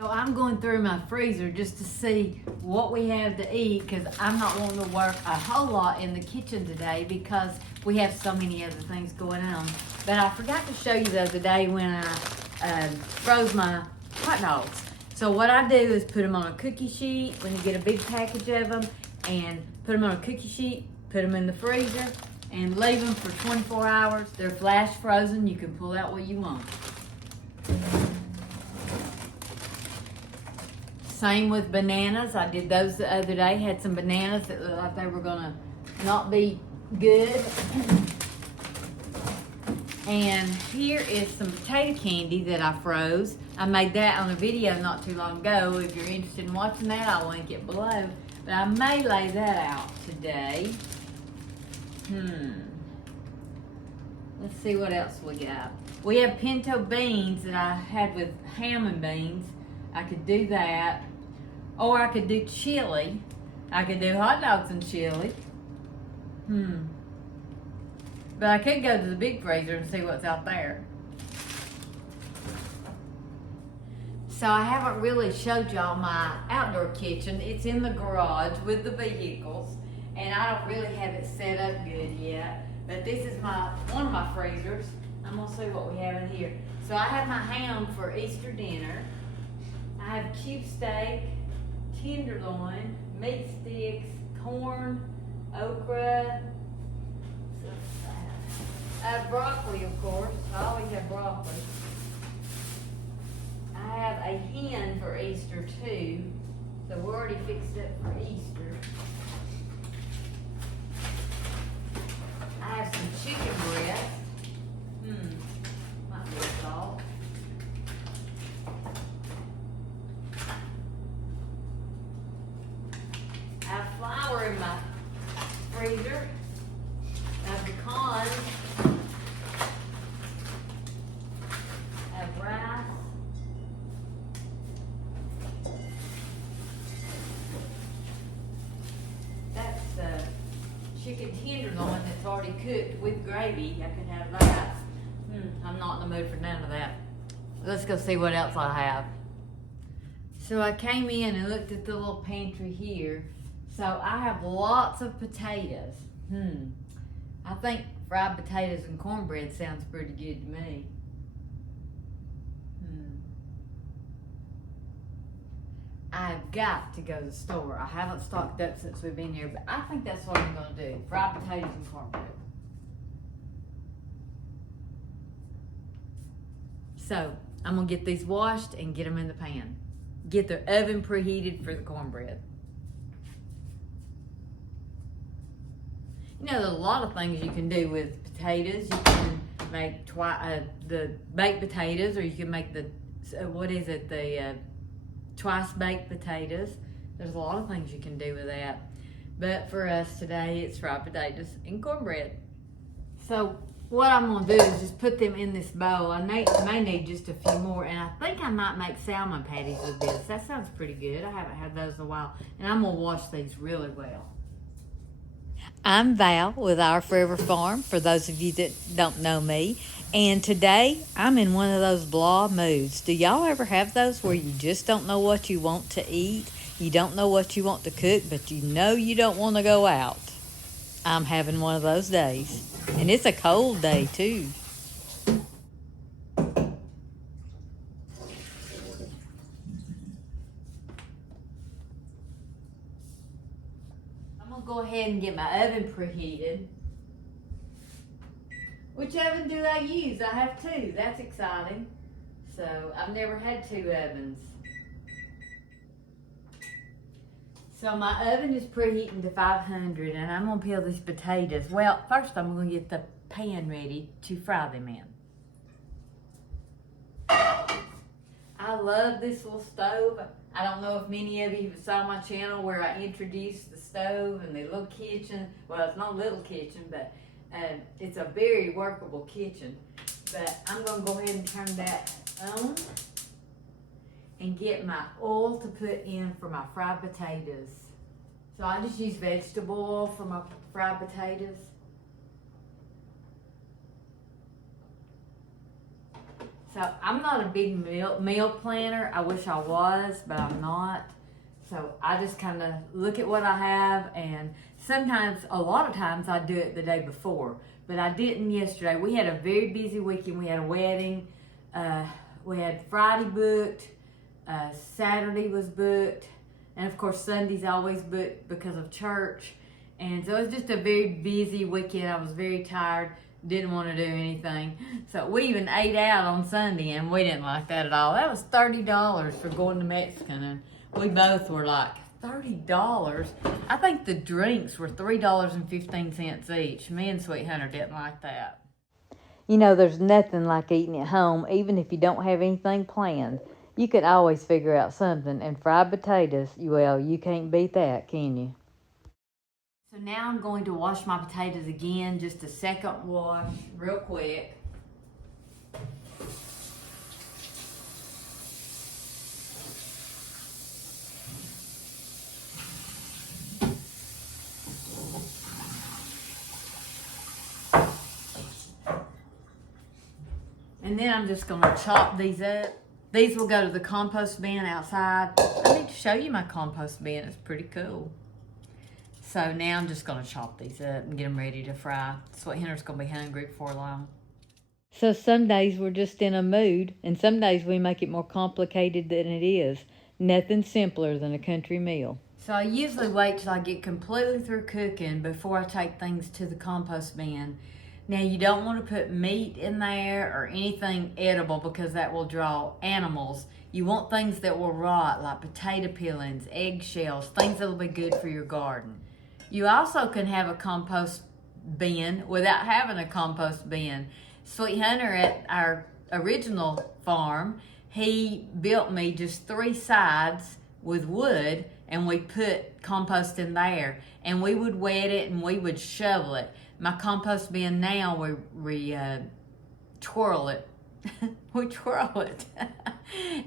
So I'm going through my freezer just to see what we have to eat because I'm not wanting to work a whole lot in the kitchen today because we have so many other things going on. But I forgot to show you the other day when I froze my hot dogs. So what I do is put them on a cookie sheet when you get a big package of them and put them on a cookie sheet, put them in the freezer and leave them for 24 hours. They're flash frozen. You can pull out what you want. Same with bananas. I did those the other day. Had some bananas that looked like they were gonna not be good. And here is some potato candy that I froze. I made that on a video not too long ago. If you're interested in watching that, I'll link it below. But I may lay that out today. Let's see what else we got. We have pinto beans that I had with ham and beans. I could do that. Or I could do chili. I could do hot dogs and chili. But I could go to the big freezer and see what's out there. So I haven't really showed y'all my outdoor kitchen. It's in the garage with the vehicles. And I don't really have it set up good yet. But this is one of my freezers. I'm gonna see what we have in here. So I have my ham for Easter dinner. I have cube steak, tenderloin, meat sticks, corn, okra, broccoli, of course. I always have broccoli. I have a hen for Easter too, so we're already fixed it for Easter. I have some chicken breast. Might be a salt. I have flour in my freezer. I have pecans. I have rice. That's the chicken tenderloin that's already cooked with gravy. I could have that. I'm not in the mood for none of that. Let's go see what else I have. So I came in and looked at the little pantry here. So I have lots of potatoes. I think fried potatoes and cornbread sounds pretty good to me. I've got to go to the store. I haven't stocked up since we've been here, but I think that's what I'm gonna do. Fried potatoes and cornbread. So I'm gonna get these washed and get them in the pan. Get the oven preheated for the cornbread. You know, there's a lot of things you can do with potatoes. You can make the baked potatoes, or you can make the, twice baked potatoes. There's a lot of things you can do with that. But for us today, it's fried potatoes and cornbread. So what I'm gonna do is just put them in this bowl. I may need just a few more, and I think I might make salmon patties with this. That sounds pretty good. I haven't had those in a while. And I'm gonna wash these really well. I'm Val with Our Forever Farm, for those of you that don't know me. And today, I'm in one of those blah moods. Do y'all ever have those where you just don't know what you want to eat? You don't know what you want to cook, but you know you don't want to go out. I'm having one of those days. And it's a cold day, too. Go ahead and get my oven preheated. Which oven do I use? I have two. That's exciting. So I've never had two ovens. So my oven is preheating to 500 and I'm gonna peel these potatoes. Well, first I'm gonna get the pan ready to fry them in. I love this little stove. I don't know if many of you saw my channel where I introduced the stove and the little kitchen. Well, it's not a little kitchen, but it's a very workable kitchen. But I'm gonna go ahead and turn that on and get my oil to put in for my fried potatoes. So I just use vegetable oil for my fried potatoes. So So I'm not a big meal planner. I wish I was, but I'm not. So I just kind of look at what I have, and sometimes, a lot of times, I do it the day before. But I didn't yesterday. We had a very busy weekend. We had a wedding. We had Friday booked. Saturday was booked. And of course, Sunday's always booked because of church. And so it was just a very busy weekend. I was very tired. Didn't want to do anything. So we even ate out on Sunday, and we didn't like that at all. That was $30 for going to Mexican, and we both were like, $30? I think the drinks were $3.15 each. Me and Sweet Hunter didn't like that. You know, there's nothing like eating at home, even if you don't have anything planned. You could always figure out something, and fried potatoes, well, you can't beat that, can you? So now I'm going to wash my potatoes again, just a second wash, real quick. And then I'm just going to chop these up. These will go to the compost bin outside. I need to show you my compost bin. It's pretty cool. So now I'm just going to chop these up and get them ready to fry. Sweet Hunter's going to be hungry before long. So some days we're just in a mood, and some days we make it more complicated than it is. Nothing simpler than a country meal. So I usually wait till I get completely through cooking before I take things to the compost bin. Now, you don't want to put meat in there or anything edible because that will draw animals. You want things that will rot, like potato peelings, eggshells, things that will be good for your garden. You also can have a compost bin without having a compost bin. Sweet Hunter at our original farm, he built me just 3 sides with wood, and we put compost in there. And we would wet it and we would shovel it. My compost bin now, we twirl it. We twirl it.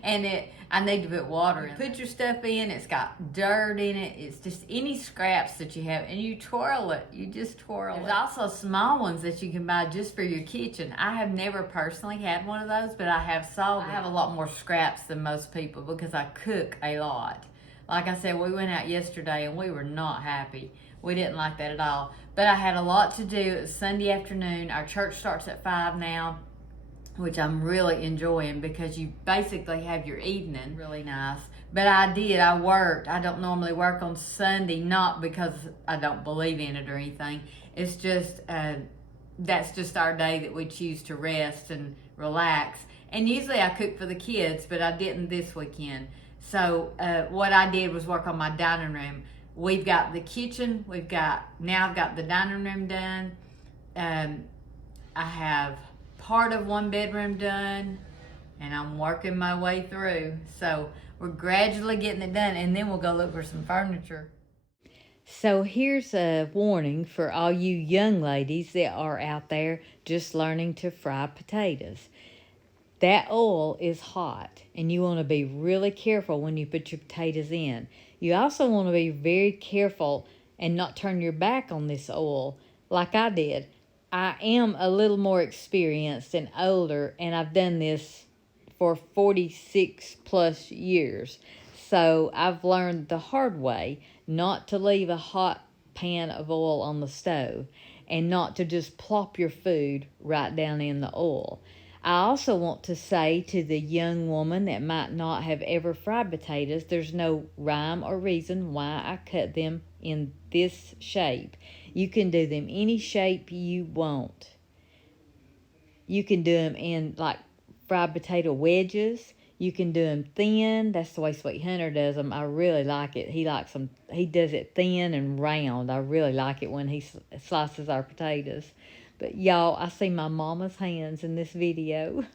And I need to put water in. Put your stuff in, it's got dirt in it. It's just any scraps that you have, and you twirl it. You just twirl it. There's also small ones that you can buy just for your kitchen. I have never personally had one of those, but I have saw them. I have a lot more scraps than most people because I cook a lot. Like I said, we went out yesterday and we were not happy. We didn't like that at all. But I had a lot to do. It was Sunday afternoon. Our church starts at 5 now, which I'm really enjoying because you basically have your evening. Really nice. But I worked. I don't normally work on Sunday, not because I don't believe in it or anything. It's just, that's just our day that we choose to rest and relax. And usually I cook for the kids, but I didn't this weekend. So what I did was work on my dining room. We've got the kitchen. Now I've got the dining room done. I have part of 1 bedroom done, and I'm working my way through. So we're gradually getting it done, and then we'll go look for some furniture. So here's a warning for all you young ladies that are out there just learning to fry potatoes. That oil is hot, and you want to be really careful when you put your potatoes in. You also want to be very careful and not turn your back on this oil like I did. I am a little more experienced and older, and I've done this for 46 plus years. So I've learned the hard way not to leave a hot pan of oil on the stove and not to just plop your food right down in the oil. I also want to say to the young woman that might not have ever fried potatoes, there's no rhyme or reason why I cut them in this shape. You can do them any shape you want. You can do them in like fried potato wedges. You can do them thin. That's the way Sweet Hunter does them. I really like it. He likes them. He does it thin and round. I really like it when he slices our potatoes. But y'all, I see my mama's hands in this video.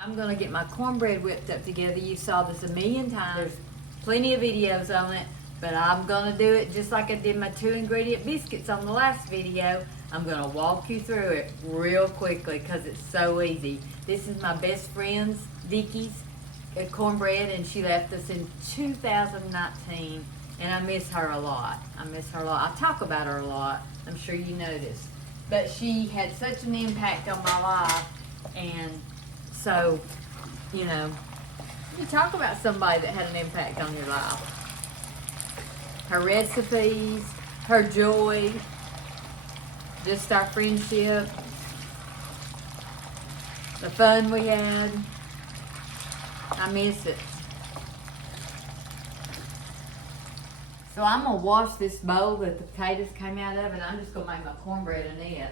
I'm gonna get my cornbread whipped up together. You saw this a million times. There's plenty of videos on it, but I'm gonna do it just like I did my 2-ingredient biscuits on the last video. I'm gonna walk you through it real quickly because it's so easy. This is my best friend's, Vicky's, cornbread, and she left us in 2019, and I miss her a lot. I talk about her a lot. I'm sure you noticed. But she had such an impact on my life, and so you know, you talk about somebody that had an impact on your life. Her recipes, her joy, just our friendship, the fun we had. I miss it. So I'm gonna wash this bowl that the potatoes came out of, and I'm just gonna make my cornbread in it.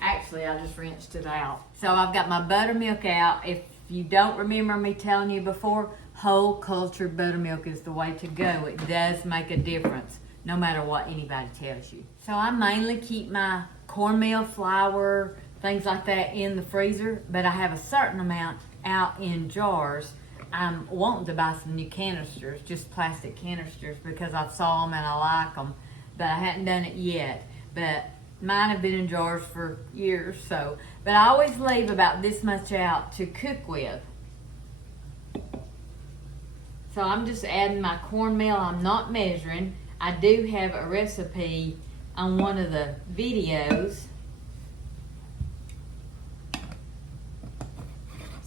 Actually, I just rinsed it out. So I've got my buttermilk out. If you don't remember me telling you before, whole cultured buttermilk is the way to go. It does make a difference, no matter what anybody tells you. So I mainly keep my cornmeal, flour, things like that in the freezer, but I have a certain amount out in jars. I'm wanting to buy some new canisters, just plastic canisters, because I saw them and I like them, but I hadn't done it yet. But mine have been in jars for years, so. But I always leave about this much out to cook with. So I'm just adding my cornmeal. I'm not measuring. I do have a recipe on one of the videos.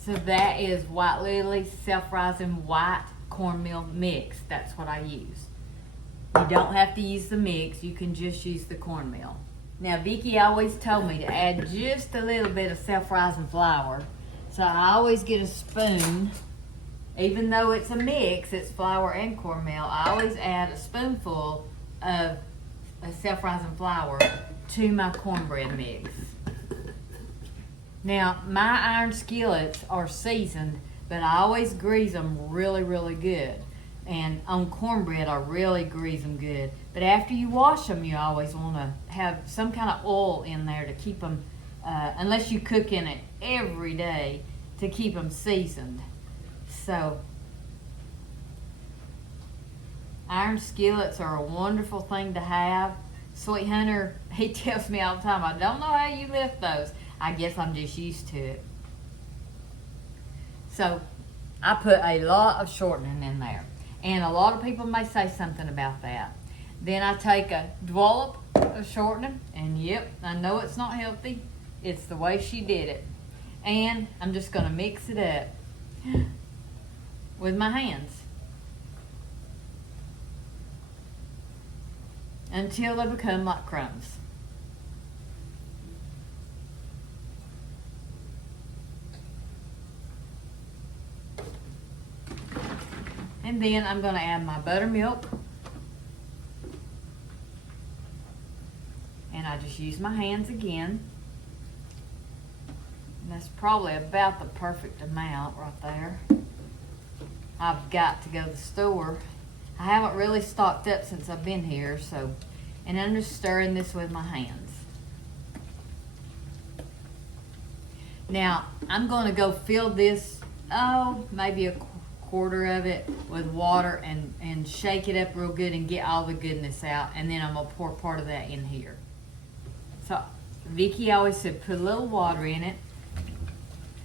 So that is White Lily self-rising white cornmeal mix. That's what I use. You don't have to use the mix. You can just use the cornmeal. Now, Vicki always told me to add just a little bit of self-rising flour. So I always get a spoon. Even though it's a mix, it's flour and cornmeal, I always add a spoonful of a self-rising flour to my cornbread mix. Now, my iron skillets are seasoned, but I always grease them really, really good. And on cornbread, I really grease them good. But after you wash them, you always want to have some kind of oil in there to keep them, unless you cook in it every day, to keep them seasoned. So, iron skillets are a wonderful thing to have. Sweet Hunter, he tells me all the time, I don't know how you lift those. I guess I'm just used to it. So, I put a lot of shortening in there. And a lot of people may say something about that. Then I take a dollop of shortening, and yep, I know it's not healthy. It's the way she did it. And I'm just gonna mix it up with my hands until they become like crumbs. And then I'm going to add my buttermilk. And I just use my hands again. And that's probably about the perfect amount right there. I've got to go to the store. I haven't really stocked up since I've been here, so, and I'm just stirring this with my hands. Now, I'm going to go fill this, maybe a quarter of it with water and shake it up real good and get all the goodness out, and then I'm going to pour part of that in here. So, Vicki always said put a little water in it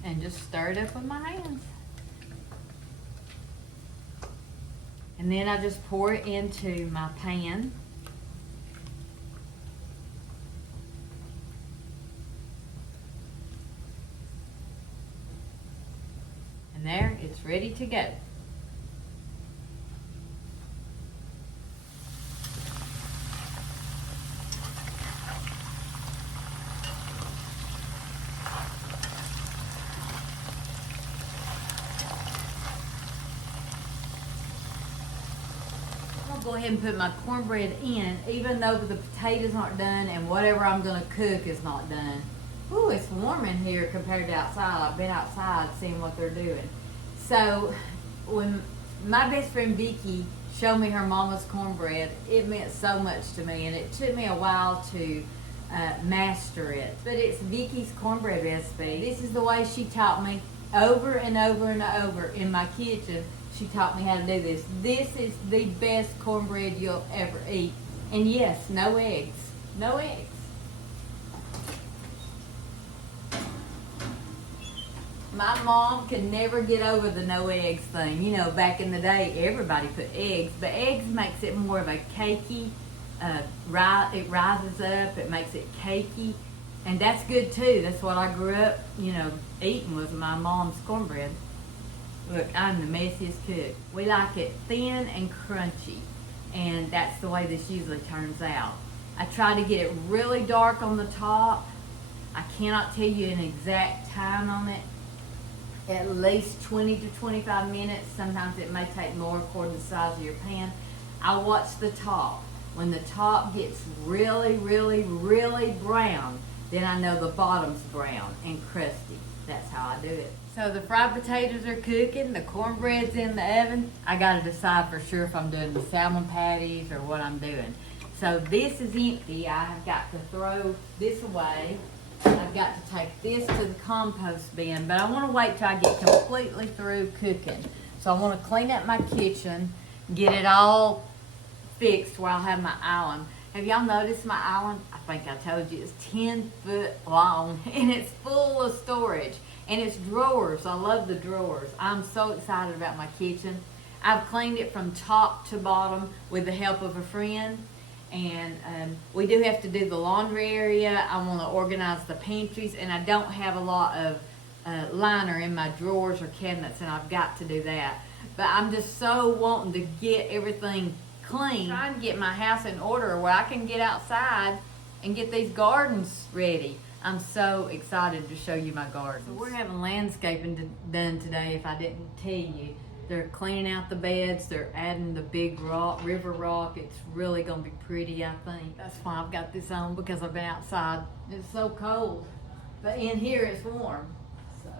and just stir it up with my hands. And then I just pour it into my pan. And there, it's ready to go. Go ahead and put my cornbread in, even though the potatoes aren't done and whatever I'm going to cook is not done. Ooh, it's warm in here compared to outside. I've been outside seeing what they're doing. So when my best friend Vicki showed me her mama's cornbread, it meant so much to me, and it took me a while to master it. But it's Vicki's cornbread recipe. This is the way she taught me over and over and over in my kitchen. She taught me how to do this. This is the best cornbread you'll ever eat. And yes, no eggs. No eggs. My mom could never get over the no eggs thing. You know, back in the day, everybody put eggs, but eggs makes it more of a cakey, it rises up, it makes it cakey, and that's good too. That's what I grew up, you know, eating was my mom's cornbread. Look, I'm the messiest cook. We like it thin and crunchy, and that's the way this usually turns out. I try to get it really dark on the top. I cannot tell you an exact time on it. At least 20 to 25 minutes. Sometimes it may take more according to the size of your pan. I watch the top. When the top gets really, really, really brown, then I know the bottom's brown and crusty. That's how I do it. So the fried potatoes are cooking, the cornbread's in the oven. I gotta decide for sure if I'm doing the salmon patties or what I'm doing. So this is empty. I have got to throw this away. I've got to take this to the compost bin, but I want to wait till I get completely through cooking. So I want to clean up my kitchen, get it all fixed where I'll have my island. Have y'all noticed my island? I think I told you it's 10 foot long and it's full of storage and it's drawers. I love the drawers. I'm so excited about my kitchen. I've cleaned it from top to bottom with the help of a friend. And we do have to do the laundry area. I want to organize the pantries, and I don't have a lot of liner in my drawers or cabinets, and I've got to do that. But I'm just so wanting to get everything clean, trying to get my house in order where I can get outside and get these gardens ready. I'm so excited to show you my garden. So we're having landscaping done today, if I didn't tell you. They're cleaning out the beds. They're adding the big rock, river rock. It's really going to be pretty, I think. That's why I've got this on, because I've been outside. It's so cold. But in here it's warm. So.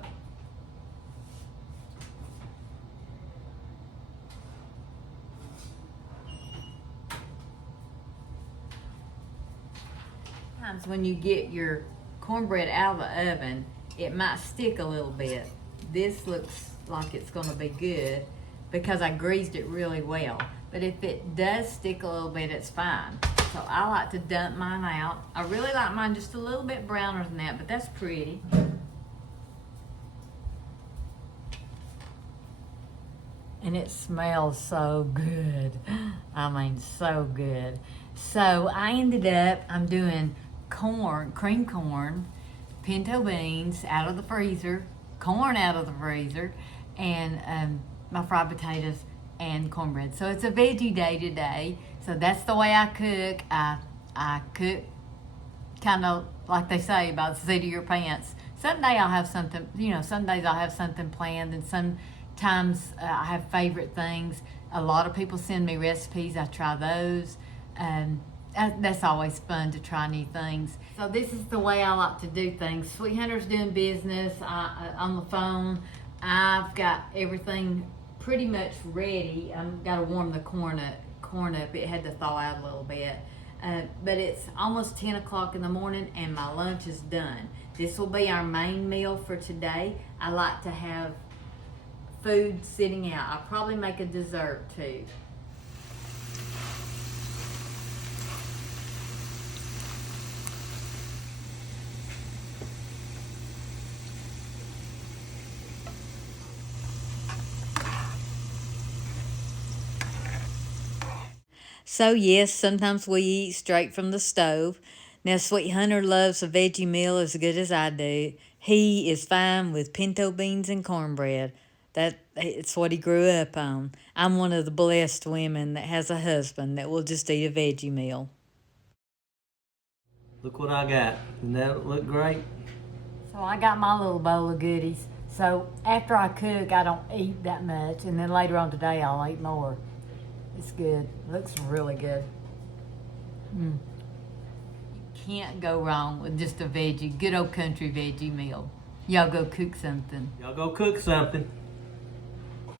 Sometimes when you get your cornbread out of the oven, it might stick a little bit. This looks like it's going to be good because I greased it really well. But if it does stick a little bit, it's fine. So I like to dump mine out. I really like mine just a little bit browner than that, but that's pretty. And it smells so good. I mean, so good. So I ended up, I'm doing corn, cream corn, pinto beans out of the freezer, corn out of the freezer, and my fried potatoes and cornbread. So it's a veggie day today. So that's the way I cook. I cook kind of like they say, by the seat of your pants. Someday I'll have something, you know, some days I'll have something planned, and sometimes I have favorite things. A lot of people send me recipes. I try those. That's always fun to try new things. So this is the way I like to do things. Sweet Hunter's doing business on the phone. I've got everything pretty much ready. I've got to warm the corn up. It had to thaw out a little bit. But it's almost 10 o'clock in the morning and my lunch is done. This will be our main meal for today. I like to have food sitting out. I'll probably make a dessert too. So yes, sometimes we eat straight from the stove. Now Sweet Hunter loves a veggie meal as good as I do. He is fine with pinto beans and cornbread. It's what he grew up on. I'm one of the blessed women that has a husband that will just eat a veggie meal. Look what I got. Doesn't that look great? So I got my little bowl of goodies. So after I cook, I don't eat that much, and then later on today I'll eat more. It's good. It looks really good. You can't go wrong with just a good old country veggie meal. Y'all go cook something. Y'all go cook something.